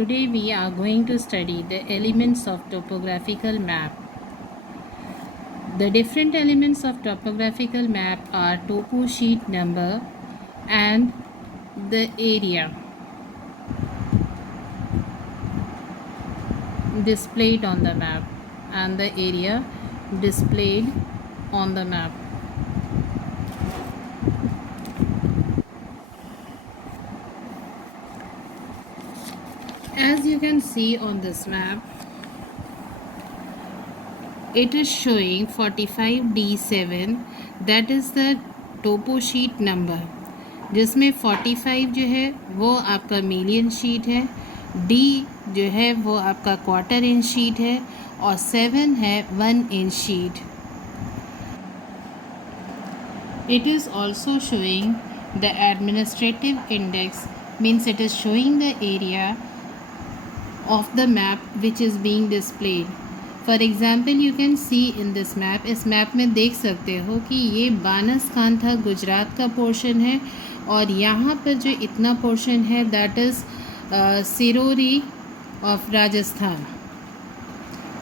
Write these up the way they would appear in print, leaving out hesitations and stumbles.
Today we are going to study the elements of topographical map. The different elements of topographical map are topo sheet number and the area displayed on the map and the area displayed on the map. As you can see on this map, it is showing 45D7, that is the topo sheet number, जिसमें 45 जो है वो आपका million sheet है, D जो है वो आपका क्वार्टर इंच शीट है और 7 है 1 inch sheet. It is also showing the administrative index, means it is showing the area of the map which is being displayed. For example you can C in this map, इस map में देख सकते हो कि ये बानसखांता गुजरात का portion है और यहाँ पर जो इतना पोर्शन है that is Sirohi of Rajasthan.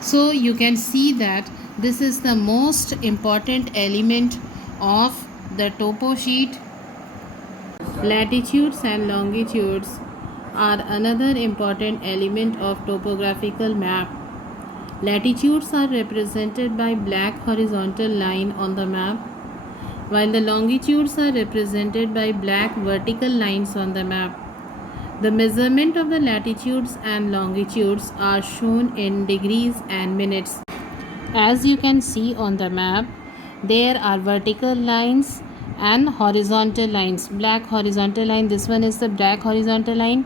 So you can see that this is the most important element of the topo sheet. Latitudes and longitudes are another important element of topographical map. Latitudes are represented by black horizontal line on the map, while the longitudes are represented by black vertical lines on the map. The measurement of the latitudes and longitudes are shown in degrees and minutes. As you can see on the map, there are vertical lines and horizontal lines. Black horizontal line, this one is the black horizontal line,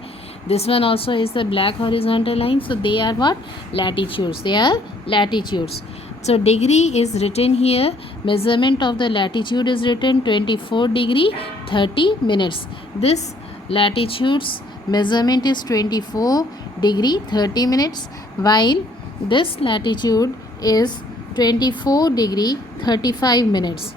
this one also is the black horizontal line. So they are what? Latitudes. They are latitudes. So degree is written here. Measurement of the latitude is written 24 degree 30 minutes. This latitudes measurement is 24 degree 30 minutes, while this latitude is 24 degree 35 minutes.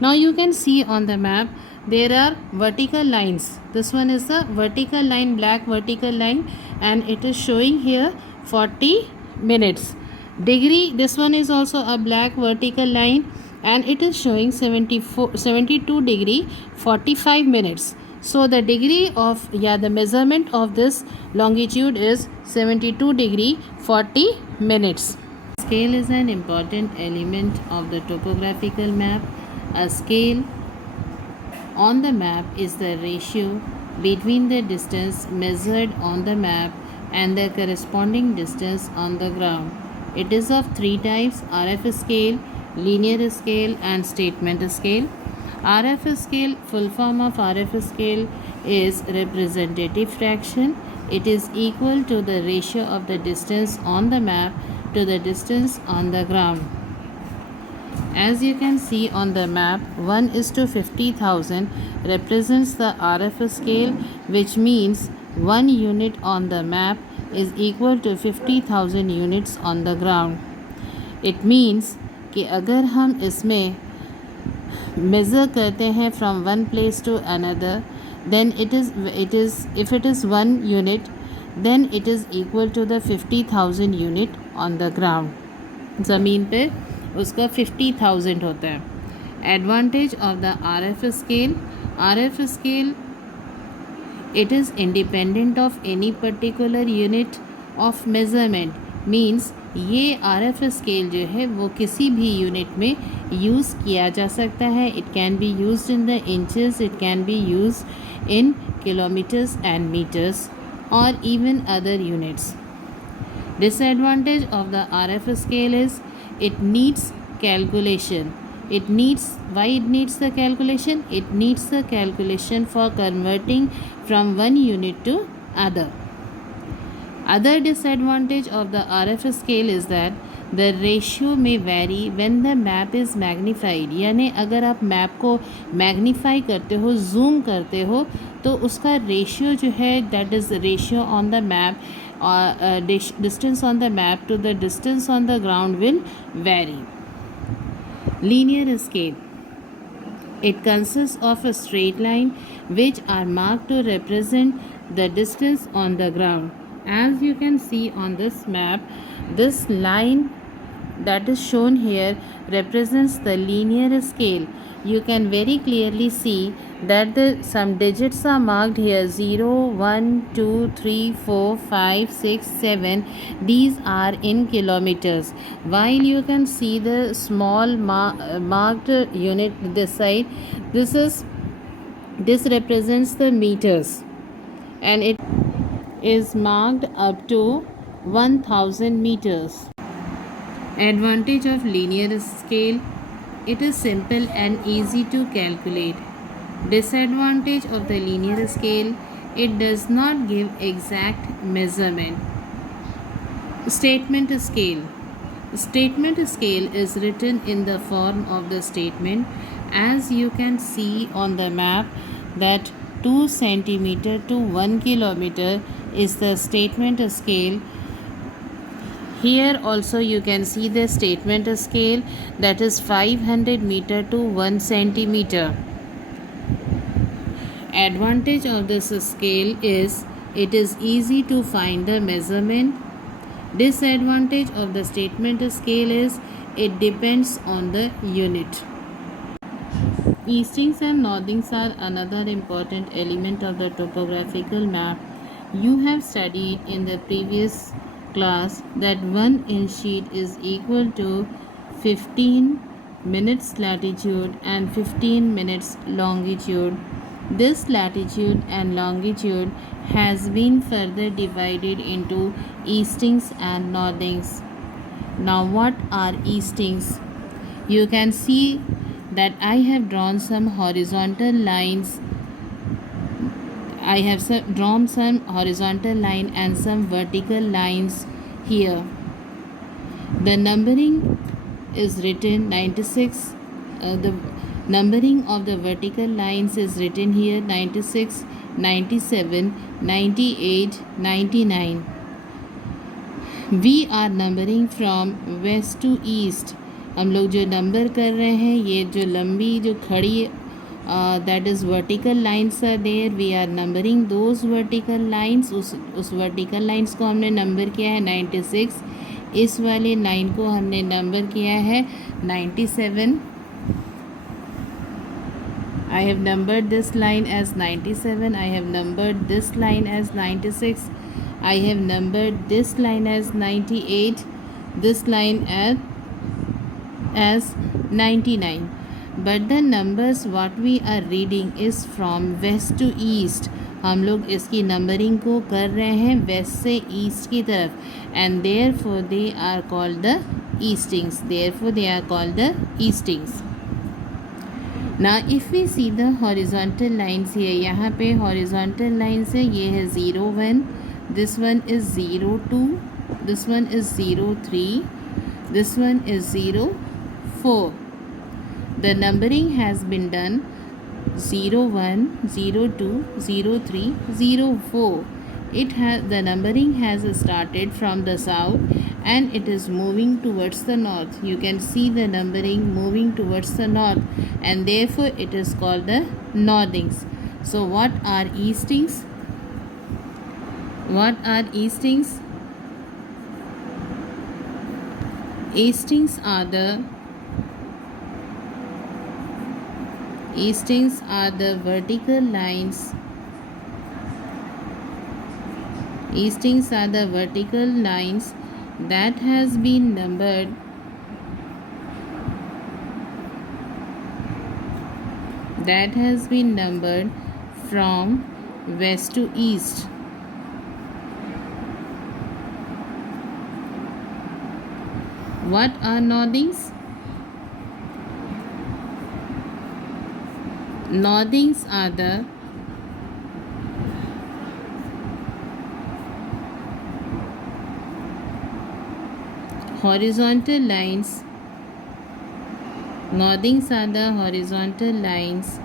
Now you can see on the map there are vertical lines. This one is the vertical line, black vertical line, and it is showing here 40 minutes. Degree, this one is also a black vertical line and it is showing 72 degree 45 minutes. So the degree of the measurement of this longitude is 72 degree 40 minutes. Scale is an important element of the topographical map. A scale on the map is the ratio between the distance measured on the map and the corresponding distance on the ground. It is of three types: RF scale, linear scale and statement scale. RF scale, full form of RF scale is representative fraction. It is equal to the ratio of the distance on the map to the distance on the ground. As you can see on the map, 1:50,000 represents the RF scale, which means 1 unit on the map is equal to 50,000 units on the ground. It means कि अगर हम इसमें measure करते हैं from one place to another, then it is if it is 1 unit, then it is equal to the 50,000 unit on the ground. ज़मीन पे उसका 50,000 होता है. Advantage of the RF scale, it is independent of any particular unit of measurement. Means ये RF scale जो है वो किसी भी यूनिट में यूज़ किया जा सकता है. It can be used in the inches, it can be used in kilometers and meters or even other units. Disadvantage of the RF scale is it needs calculation. Why it needs the calculation? It needs the calculation for converting from one unit to other. Other disadvantage of the RF scale is that the ratio may vary when the map is magnified. यानी अगर आप map को magnify करते हो, zoom करते हो, तो उसका रेशियो जो है that is ratio on the map distance on the map to the distance on the ground will vary. Linear scale, it consists of a straight line which are marked to represent the distance on the ground. As you can see on this map, this line that is shown here represents the linear scale. You can very clearly see that some digits are marked here: 0, 1, 2, 3, 4, 5, 6, 7. These are in kilometers, while you can see the small marked unit this side. This represents the meters, and it is marked up to 1000 meters. Advantage of linear scale: it is simple and easy to calculate. Disadvantage of the linear scale: it does not give exact measurement. Statement scale. Statement scale is written in the form of the statement. As you can see on the map, that 2 centimeter to 1 kilometer is the statement scale. Here also you can see the statement scale, that is 500 meter to 1 centimeter. Advantage of this scale is it is easy to find the measurement. Disadvantage of the statement scale is it depends on the unit. Eastings and northings are another important element of the topographical map. You have studied in the previous class that 1 inch sheet is equal to 15 minutes latitude and 15 minutes longitude. This latitude and longitude has been further divided into eastings and northings. Now, what are eastings? You can see that I have drawn some horizontal lines. I have drawn some horizontal line and some vertical lines here. The numbering is written 96. The numbering of the vertical lines is written here: 96, 97, 98, 99. We are numbering from west to east. हम लोग जो number कर रहे हैं, ये जो लंबी जो खड़ी that is vertical lines are there, we are numbering those vertical lines. उस vertical lines को हमने नंबर किया है 96. इस वाले लाइन को हमने नंबर किया है 97. I have numbered this line as 97. I have numbered this line as 96. I have numbered this line as 98. This line as 99. But the numbers what we are reading is from west to east. हम लोग इसकी numbering को कर रहे हैं waste से east की तरफ, and therefore they are called the eastings. Therefore they are called the eastings. Now if we see the horizontal lines here, यहाँ पे horizontal lines है, ये है 01, this one is 02, this one is 03, this one is 04. The numbering has been done 01, 02, 03, 04. The numbering has started from the south and it is moving towards the north. You can see the numbering moving towards the north, and therefore it is called the northings. So what are eastings? What are eastings? Eastings are the vertical lines. Eastings are the vertical lines that has been numbered from west to east. What are northings? Northings are the horizontal lines. Northings are the horizontal lines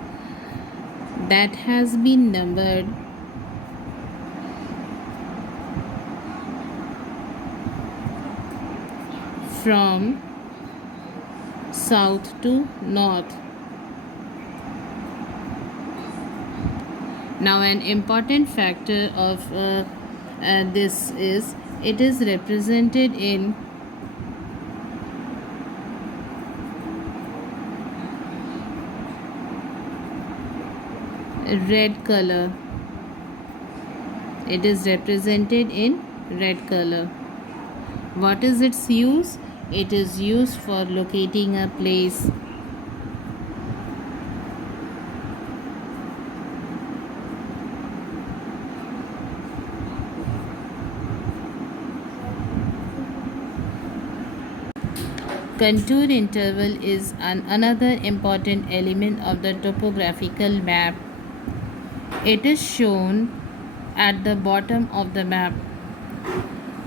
that has been numbered from south to north. Now an important factor of This is, it is represented in red color. It is represented in red color. What is its use? It is used for locating a place. Contour interval is another important element of the topographical map. It is shown at the bottom of the map.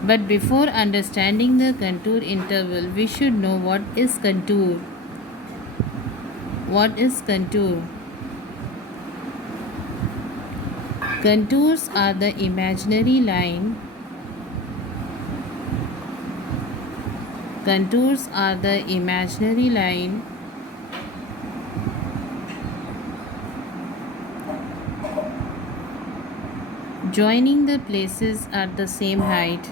But before understanding the contour interval, we should know what is contour. What is contour? Contours are the imaginary line. Contours are the imaginary line joining the places at the same height.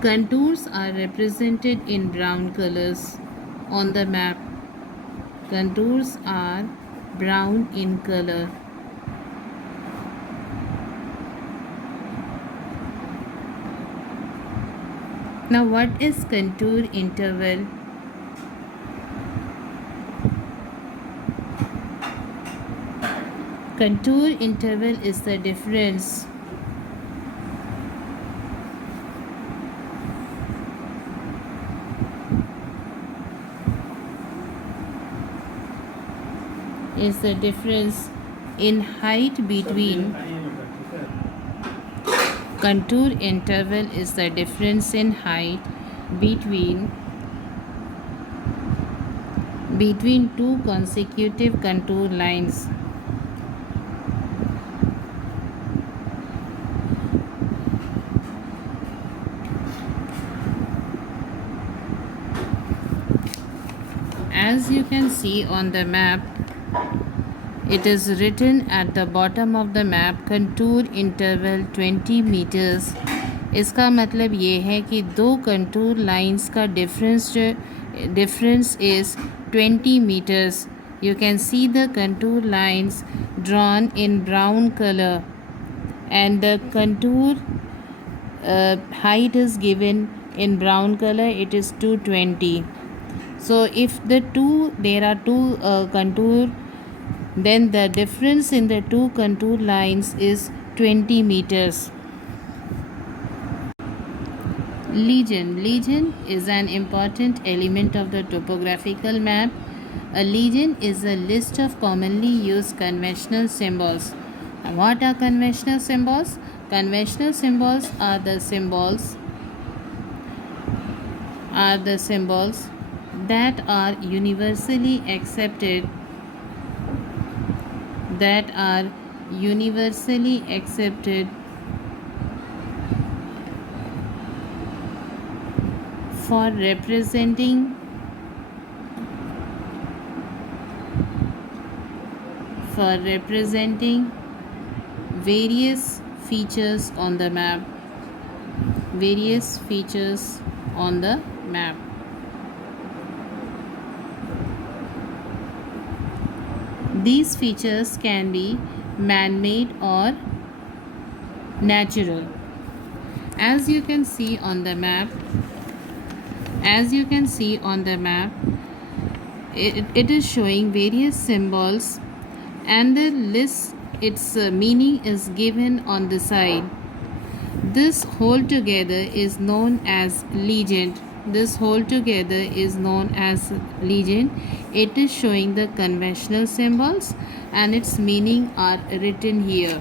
Contours are represented in brown colors on the map. Contours are brown in color. Now, what is contour interval? Contour interval is the difference in height between contour interval is the difference in height between two consecutive contour lines. As you can see on the map, it is written at the bottom of the map contour interval 20 meters. इसका मतलब ये है कि दो contour lines का difference is 20 meters. You can see the contour lines drawn in brown color, and the contour height is given in brown color. It is 220. So if there are two contour, then the difference in the two contour lines is 20 meters. Legend is an important element of the topographical map. A legend is a list of commonly used conventional symbols. What are conventional symbols? Conventional symbols are the symbols that are universally accepted for representing various features on the map. These features can be man-made or natural. As you can see on the map, it is showing various symbols, and the list, its meaning is given on the side. This whole together is known as legend. It is showing the conventional symbols, and its meaning are written here.